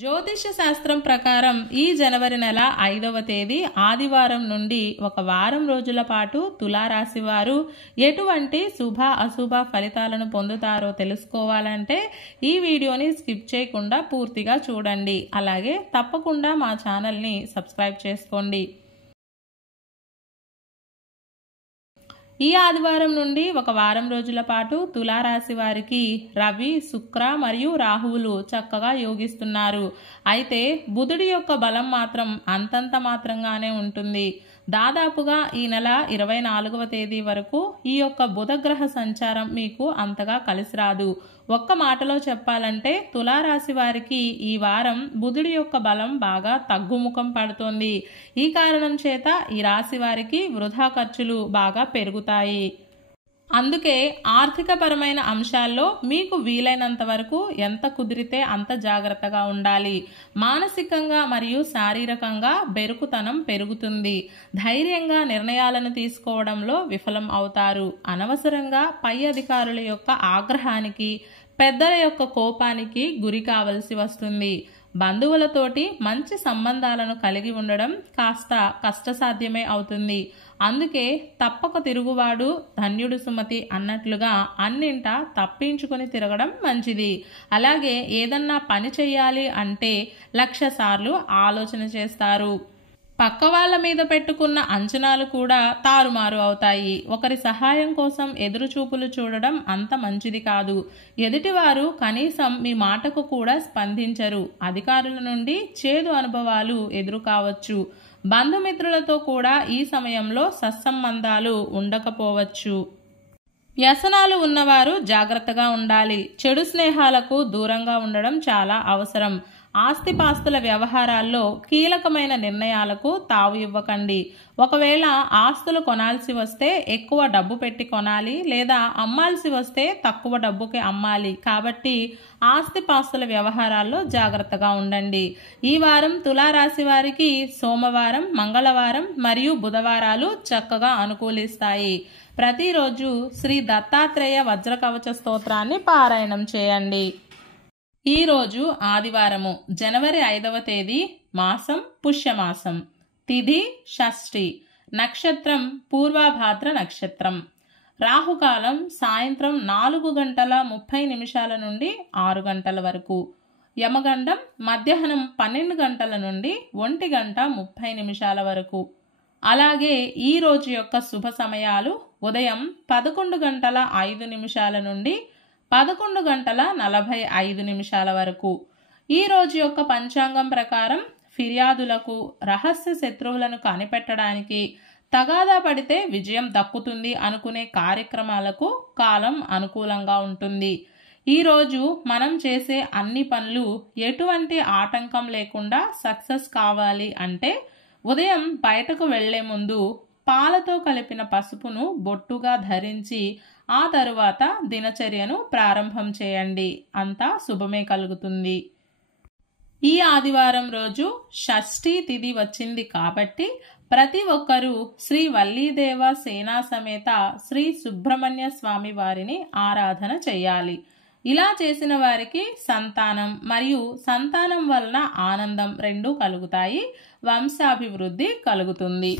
జ్యోతిష శాస్త్రం ప్రకారం ఈ జనవరి నెల 5వ తేదీ ఆదివారం నుండి ఒక వారం రోజుల పాటు తులారాశి వారు ఎటువంటి శుభ అశుభ ఫలితాలను పొందుతారో తెలుసుకోవాలంటే ఈ వీడియోని స్కిప్ చేయకుండా పూర్తిగా చూడండి. అలాగే తప్పకుండా మా ఛానల్ని సబ్స్క్రైబ్ చేసుకోండి. ఈ ఆదివారం నుండి ఒక వారం రోజుల పాటు తులారాశి వారికి రవి, శుక్ర మరియు రాహువులు చక్కగా యోగిస్తున్నారు. అయితే బుధుడి యొక్క బలం మాత్రం అంతంత మాత్రంగానే ఉంటుంది. దాదాపుగా ఈ నెల 24వ తేదీ వరకు ఈ యొక్క బుధగ్రహ సంచారం మీకు అంతగా కలిసి రాదు. ఒక్క మాటలో చెప్పాలంటే తులారాశి వారికి ఈ వారం బుధుడి యొక్క బలం బాగా తగ్గుముఖం పడుతోంది. ఈ కారణం చేత ఈ రాశి వారికి వృధా ఖర్చులు బాగా పెరుగుతాయి. అందుకే ఆర్థికపరమైన అంశాల్లో మీకు వీలైనంత వరకు ఎంత కుదిరితే అంత జాగ్రత్తగా ఉండాలి. మానసికంగా మరియు శారీరకంగా బెరుకుతనం పెరుగుతుంది. ధైర్యంగా నిర్ణయాలను తీసుకోవడంలో విఫలం అవుతారు. అనవసరంగా పై అధికారుల యొక్క ఆగ్రహానికి, పెద్దల యొక్క కోపానికి గురి కావలసి వస్తుంది. బంధువులతోటి మంచి సంబంధాలను కలిగి ఉండడం కాస్త కష్టసాధ్యమే అవుతుంది. అందుకే తప్పక తిరుగువాడు ధన్యుడు సుమతి అన్నట్లుగా అన్నింటా తప్పించుకొని తిరగడం మంచిది. అలాగే ఏదన్నా పని చేయాలి అంటే 1,00,000 సార్లు ఆలోచన చేస్తారు. పక్క వాళ్ళ మీద పెట్టుకున్న అంచనాలు కూడా తారుమారు అవుతాయి. ఒకరి సహాయం కోసం ఎదురుచూపులు చూడడం అంత మంచిది కాదు. ఎదుటివారు కనీసం మీ మాటకు కూడా స్పందించరు. అధికారుల నుండి చేదు అనుభవాలు ఎదురు కావచ్చు. బంధుమిత్రులతో కూడా ఈ సమయంలో సత్సంబంధాలు ఉండకపోవచ్చు. వ్యసనాలు ఉన్నవారు జాగ్రత్తగా ఉండాలి. చెడు స్నేహాలకు దూరంగా ఉండడం చాలా అవసరం. ఆస్తిపాస్తుల వ్యవహారాల్లో కీలకమైన నిర్ణయాలకు తావు ఇవ్వకండి. ఒకవేళ ఆస్తులు కొనాల్సి వస్తే ఎక్కువ డబ్బు పెట్టి కొనాలి, లేదా అమ్మాల్సి వస్తే తక్కువ డబ్బుకి అమ్మాలి. కాబట్టి ఆస్తిపాస్తుల వ్యవహారాల్లో జాగ్రత్తగా ఉండండి. ఈ వారం తులారాశి వారికి సోమవారం, మంగళవారం మరియు బుధవారాలు చక్కగా అనుకూలిస్తాయి. ప్రతిరోజు శ్రీ దత్తాత్రేయ వజ్రకవచ స్తోత్రాన్ని పారాయణం చేయండి. ఈరోజు ఆదివారము, జనవరి 5వ తేదీ, మాసం పుష్యమాసం, తిథి షష్ఠి, నక్షత్రం పూర్వభాద్ర నక్షత్రం, రాహుకాలం సాయంత్రం 4:30 నుండి 6 వరకు, యమగండం మధ్యాహ్నం 12 గంటల నుండి 1:30 వరకు. అలాగే ఈ రోజు యొక్క శుభ సమయాలు ఉదయం 11:05 నుండి 11:45 వరకు. ఈ రోజు యొక్క పంచాంగం ప్రకారం ఫిర్యాదులకు, రహస్య శత్రువులను కనిపెట్టడానికి, తగాదా పడితే విజయం దక్కుతుంది అనుకునే కార్యక్రమాలకు కాలం అనుకూలంగా ఉంటుంది. ఈరోజు మనం చేసే అన్ని పనులు ఎటువంటి ఆటంకం లేకుండా సక్సెస్ కావాలి అంటే ఉదయం బయటకు వెళ్లే ముందు పాలతో కలిపిన పసుపును బొట్టుగా ధరించి ఆ తరువాత దినచర్యను ప్రారంభం చేయండి. అంతా శుభమే కలుగుతుంది. ఈ ఆదివారం రోజు షష్ఠి తిథి వచ్చింది కాబట్టి ప్రతి ఒక్కరూ శ్రీ వల్లీదేవ సేనా సమేత శ్రీ సుబ్రహ్మణ్య స్వామి వారిని ఆరాధన చేయాలి. ఇలా చేసిన వారికి సంతానం మరియు సంతానం వలన ఆనందం రెండూ కలుగుతాయి. వంశాభివృద్ధి కలుగుతుంది.